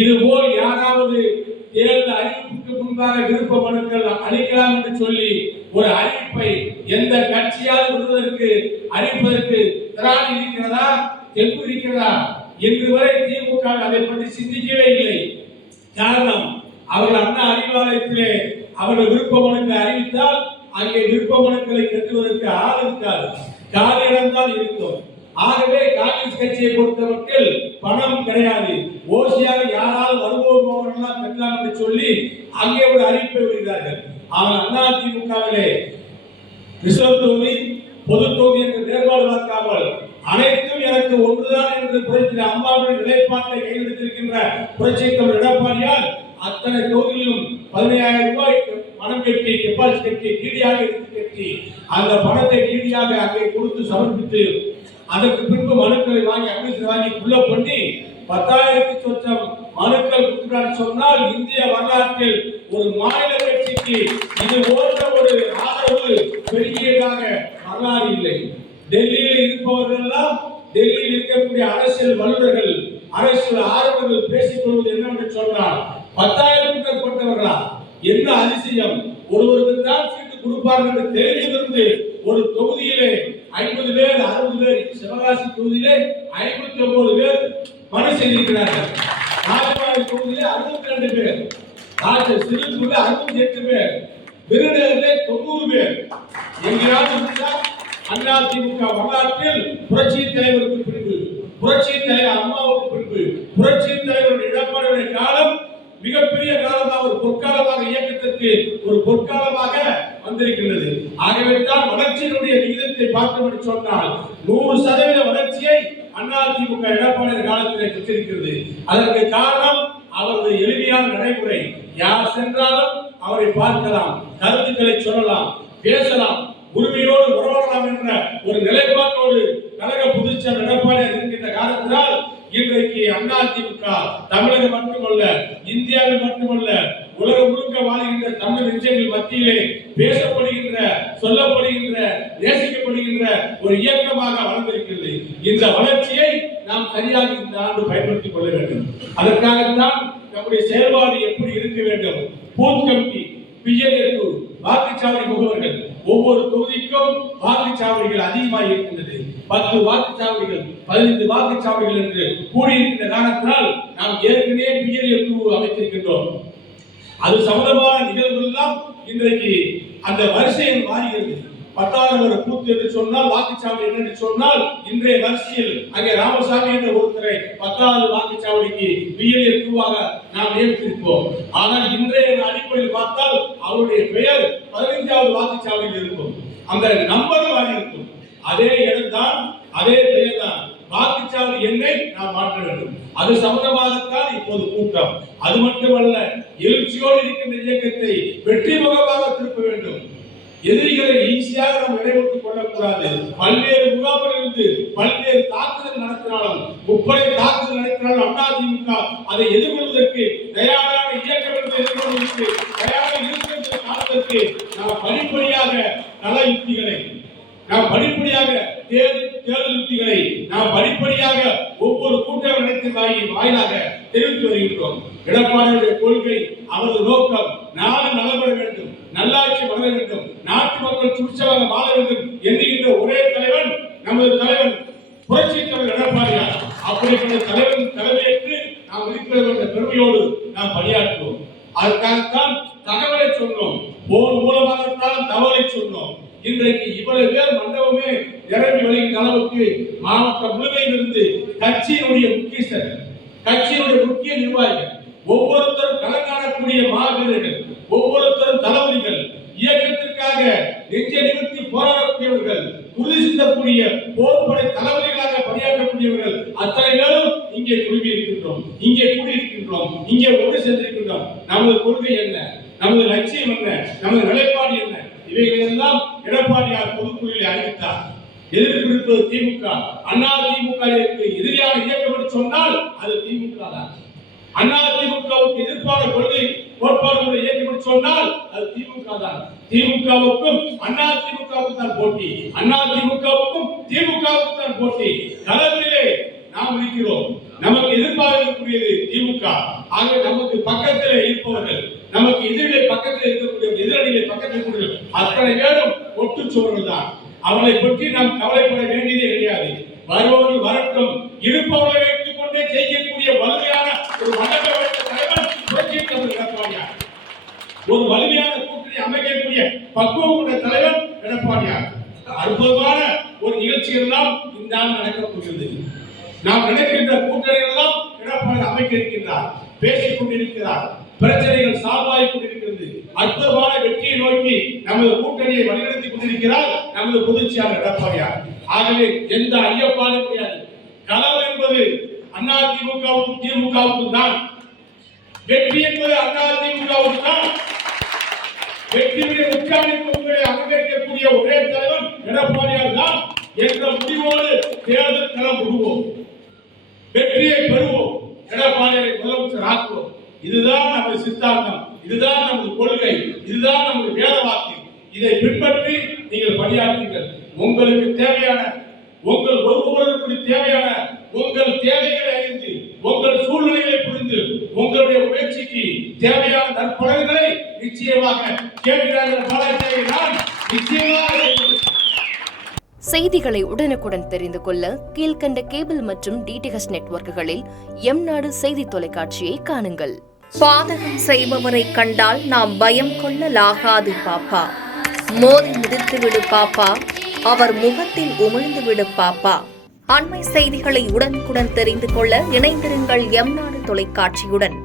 இதுபோல் யாராவது தேர்தல் அறிவிப்புக்கு முன்பாக விருப்ப மனுக்கள் அளிக்கலாம் என்று சொல்லி ஒரு அறிவிப்பை எந்த கட்சியால் விடுவதற்கு அறிவிப்பதற்கு திராணி இருக்கிறதா, தெம்பு இருக்கிறதா என்று வரை திமுக அதை பற்றி சிந்திக்கவே இல்லை. காரணம், அவர்கள் அண்ணா அறிவாலயத்திலே அவர்கள் விருப்ப மனுக்களை அறிவித்தால் அங்கே விருப்ப மனுக்களை கட்டுவதற்கு ஆள் இருக்காது, கால இடம்தான் இருக்கும். ஆகவே காங்கிரஸ் கட்சியை பொறுத்தவரையில் பணம் கிடையாது, ஓசியாக யாரால் வருவோம் கட்டலாம் என்று சொல்லி அங்கே ஒரு அறிவிப்பை விடுகிறார்கள். ஆனால் அதிமுகவிலே ரிசர்வ் தொகுதி, பொது தொகுதி என்று வேறுபாடு பார்க்காமல் அனைத்தும் எனக்கு ஒன்றுதான் என்று புரட்சி அம்மாவுடைய நிலைப்பாட்டை கையெழுத்திருக்கின்ற புரட்சித்தலைவர் எடப்பாடியால் அத்தனை தொகுதியிலும் 15,000 ரூபாய் பணம் கட்டி டெபாசிட் கட்டி டிடியாக எடுத்து கட்டி அந்த பணத்தை டிடியாக அங்கே கொடுத்து சமர்ப்பித்து அதற்கு பின்பு மனுக்களை வாங்கி அட்மிஷன் வாங்கி புள்ள பண்ணி 10,000 சொச்சம் மனுக்கள் கொடுக்கிறார் சொன்னால் இந்திய வரலாற்றில் ஒரு மாநில கட்சிக்கு இது போன்ற ஒரு ஆதரவு பெருகியதாக வரலாறு இல்லை. டெல்லியில் இருப்பவர்கள் எல்லாம், டெல்லியில் இருக்கக்கூடிய அரசியல் வல்லுநர்கள், அரசியல் ஆர்வலர்கள் பேசிக் கொள்வது என்னவென்று சொன்னால் 10,000 மேற்பட்டவர்களா, என்ன அதிசயம், ஒருவருக்கு தான் சீட்டு கொடுப்பார்கள் என்று தெரிந்திருந்து ஒரு தொகுதியிலே 50 பேர் 60 பேர், சிவகாசி தொகுதியிலே 59 பேர் மனு செய்திருக்கிறார்கள். ராஜபாளைய தொகுதியிலே 62 பேர், சிறுத்தூரில் 68 பேர், விருதுநகரிலே 90 பேர். எங்கேயாவது அதிமுக வரலாற்றில் புரட்சி தலைவருக்கு பின்பு, புரட்சி தலைவர் அம்மாவுக்கு பின்பு, புரட்சி தலைவர் எடப்பாடியுடைய காலம் மிகப்பெரிய காலமாக, ஒரு பொற்காலமாக, இயக்கத்திற்கு ஒரு பொற்காலமாக வந்திருக்கிறது. ஆகவே தான் வளர்ச்சியினுடைய விகிதத்தை பார்த்தோம் சொன்னால் 100% வளர்ச்சியை அதிமுக எடப்பாடியார் காலத்தில் பெற்றிருக்கிறது. அதற்கு காரணம் அவரது எளிமையான நடைமுறை. யார் சென்றாலும் அவரை பார்க்கலாம், கருத்துக்களை சொல்லலாம், பேசலாம், உரிமையோடு உறவாடலாம் என்ற ஒரு நிலைப்பாட்டோடு கழக பொதுச்செயலாளர் எடப்பாடியார் இருக்கின்ற காரணத்தினால் இன்றைக்கு அதிமுக தமிழகம் மட்டுமல்ல, இந்தியாவில் மட்டுமல்ல, உலகம் முழுக்க வாழ்கின்ற தமிழ் நெஞ்சங்கள் மத்தியிலே பேசப்படுகின்ற, சொல்லப்படுகின்ற, நேசிக்கப்படுகின்ற ஒரு இயக்கமாக வளர்ந்திருக்கிறது. இந்த வளர்ச்சியை நாம் சரியாக இந்த ஆண்டு பயன்படுத்திக் கொள்ள வேண்டும். அதற்காகத்தான் நம்முடைய செயல்பாடு எப்படி இருக்க வேண்டும். பூத் கமிட்டி, பிஜேபி வாக்குச்சாவடி முகவர்கள், ஒவ்வொரு தொகுதிக்கும் வாக்குச்சாவடிகள் அதிகமாக இருக்கின்றது. 10 வாக்குச்சாவடிகள், 15 வாக்குச்சாவடிகள் என்று கூடியிருக்கின்ற காரணத்தினால் நாம் ஏற்கனவே பிஜேபி அமைத்திருக்கின்றோம். அது சம்பந்தமான நிகழ்வுகள் எல்லாம் இன்றைக்கு அந்த வரிசையில் மாறுகிறது. 10,000 பூத் என்று சொன்னால், வாக்குச்சாவடி என்று சொன்னால், இன்றைய வரிசையில் அங்கே ராமசாமி என்ற ஒருத்தரை 10,000 வாக்குச்சாவடிக்கு பிஎல்ஏ2ஆக நாம் நியமித்திருப்போம். ஆனால் இன்றைய அடிப்படையில் பார்த்தால் அவருடைய பெயர் 15வது வாக்குச்சாவடியில் இருக்கும், அந்த நம்பர் மாறி இருக்கும். அதே இடம்தான், அதே பெயர் தான். வாக்குச்சாவடி எண்ணை நாம் மாற்ற வேண்டும். அது சம்பந்தமாகத்தான் இப்போது கூட்டம். அது மட்டுமல்ல, எழுச்சியோடு இருக்கின்ற இயக்கத்தை வெற்றி முகமாக திருப்ப வேண்டும். எதிரிகளை ஈஸியாக நாம் இடைவிட்டுக் கொள்ளக்கூடாது. பல்வேறு முகாம்களிலிருந்து பல்வேறு தாக்குதல் நடத்தினாலும், முப்படை தாக்குதல் நடத்தினாலும் அதிமுக அதை எதிர்கொள்வதற்கு தயாராக இயக்கம் என்று எதிர்கொள்வதற்கு தயாராக இருக்கிற காலத்திற்கு நாம் படிப்படியாக நல யுக்திகளை, நாம் படிப்படியாக தேர்தல் யுக்திகளை நாம் படிப்படியாக ஒவ்வொரு கூட்டம் நடத்தின் வாயிலாக தெரிவித்து வருகின்றோம். எடப்பாடியுடைய கொள்கை, அவரது நோக்கம் நாடு நலப்பட வேண்டும், நல்லாட்சி வளர வேண்டும், நாட்டு மக்கள் சுபிட்சமாக வாழ வேண்டும் என்கின்ற ஒரே தலைவன் நமது தலைவன் புரட்சி தலைவர் எடப்பாடியார். அப்படிப்பட்ட தலைவன் தலைமையேற்று நாம் இருக்கிறோம் என்ற பெருமையோடு நாம் பணியாற்றுவோம். அதற்காகத்தான் தகவலை சொன்னோம், போன் மூலமாகத்தான் தகவலை சொன்னோம். இன்றைக்கு இவ்வளவு பேர் மண்டபமே நிரம்பி வழிகின்ற அளவுக்கு மாவட்ட முழுமையிலிருந்து கட்சியினுடைய முக்கியஸ்தர்கள், கட்சியினுடைய முக்கிய நிர்வாகிகள், ஒவ்வொருத்தரும் களங்காணக்கூடிய மாவீரர்கள், ஒவ்வொருத்தரும் தளபதிகள், இயக்கத்திற்காக நெஞ்ச நிறுத்தி போராடக்கூடியவர்கள், உறுதி சிந்தக்கூடிய போர்படை தளபதிகளாக பணியாற்றக்கூடியவர்கள் அத்தனை பேரும் இங்கே குழுமி இருக்கின்றோம், இங்கே கூடியிருக்கின்றோம், இங்கே ஒன்று சென்றிருக்கின்றோம். நமது கொள்கை என்ன, நமது லட்சியம் என்ன, நமது நிலைப்பாடு என்ன, இவைகள் எல்லாம் எடப்பாடியார் பொதுக்குழுவில் அறிவித்தார். எதிர்ப்பு இருப்பது திமுக. அதிமுகவிற்கு எதிரான இயக்கம் என்று சொன்னால் அது திமுக தான். அதிமுகவுக்கு எதிர்ப்பான கொள்கை கோட்பாடுகளை இயக்கம் என்று சொன்னால் அது திமுக தான். திமுகவுக்கும் அதிமுகவுக்கும் தான் போட்டி, அதிமுகவுக்கும் திமுகவுக்கும் தான் போட்டி. களத்திலே நாம் இருக்கிறோம். நமக்கு எதிர்பார்க்கக்கூடியது திமுக. ஆக நமக்கு பக்கத்தில் இருப்பவர்கள், நமக்கு எதிரிலே பக்கத்தில் இருக்கக்கூடிய எதிரணியிலே பக்கத்தில் இருக்கக்கூடிய அத்தனை பேரும் ஒட்டுச்சோர்கள் தான். அவளை பற்றி நாம் கவலைப்பட வேண்டியதே கிடையாது. வருபவர்கள் வரட்டும், இருப்பவர்களை வைத்துக் கொண்டே செய்யக்கூடிய வலிமையான ஒரு மண்டல தலைவர் புரட்சி தலைவர் எடப்பாடியார். ஒரு வலிமையான கூட்டணி அமைக்கக்கூடிய பக்குவம் உள்ள தலைவர் எடப்பாடியார். அற்புதமான ஒரு நிகழ்ச்சிகள் எல்லாம் இந்த ஆண்டு நடக்கப் போகிறது. நாம் நினைக்கின்ற கூட்டணிகள் எல்லாம் எடப்பாடி அமைக்க இருக்கின்றார், பேசிக் கொண்டிருக்கிறார். பிரச்சனைகள் சால்வாய் கொண்டிருக்கிறது. அற்புதமான வெற்றியை நோக்கி நமது கூட்டணியை வழிநடத்திக் கொண்டிருக்கிறார் நமது பொதுச்செயலாளர் எடப்பாடியார். ஆகவே எந்த ஐயப்பாடும் கிடையாது. களம் என்பது அதிமுகவுக்கும் திமுகவுக்கும் தான். வெற்றி என்பது அதிமுகவுக்கு தான். வெற்றியுடைய உச்சாணிக்கு உங்களை அங்கீகரிக்கக்கூடிய ஒரே தலைவர் எடப்பாடியார் தான் என்ற முடிவோடு தேர்தல் களம் விடுவோம். வெற்றியை பெறுவோம், எடப்பாடியாரை முதலமைச்சர் ஆக்குவோம். இதுதான் நமது சித்தாந்தம், இதுதான் நமது கொள்கை, இதுதான் நமது வேத வாக்கு. இதை பின்பற்றி நீங்கள் பணியாற்றுங்கள். உங்களுக்கு தேவையான, உங்கள் ஒவ்வொருவருக்கும் தேவையான உங்கள் தேவைகளை அறிந்து, உங்கள் சூழ்நிலைகளை புரிந்து, உங்களுடைய முயற்சிக்கு தேவையான நற்பலன்களை நிச்சயமாக கேட்கிறார்கள். நிச்சயமாக செய்திகளை உடனுக்குடன் தெரிந்து கொள்ள கீழ்கண்ட கேபிள் மற்றும் டிடிஎச் நெட்வொர்க்குகளில் எம் நாடு செய்தி தொலைக்காட்சியை காணுங்கள். பாதகம் செய்பவரை கண்டால் நாம் பயம் கொள்ளலாகாது பாப்பா. மோதி மிதித்துவிடு பாப்பா, அவர் முகத்தில் உமிழ்ந்துவிடு பாப்பா. அண்மை செய்திகளை உடனுக்குடன் தெரிந்து கொள்ள இணைந்திருங்கள் எம் நாடு தொலைக்காட்சியுடன்.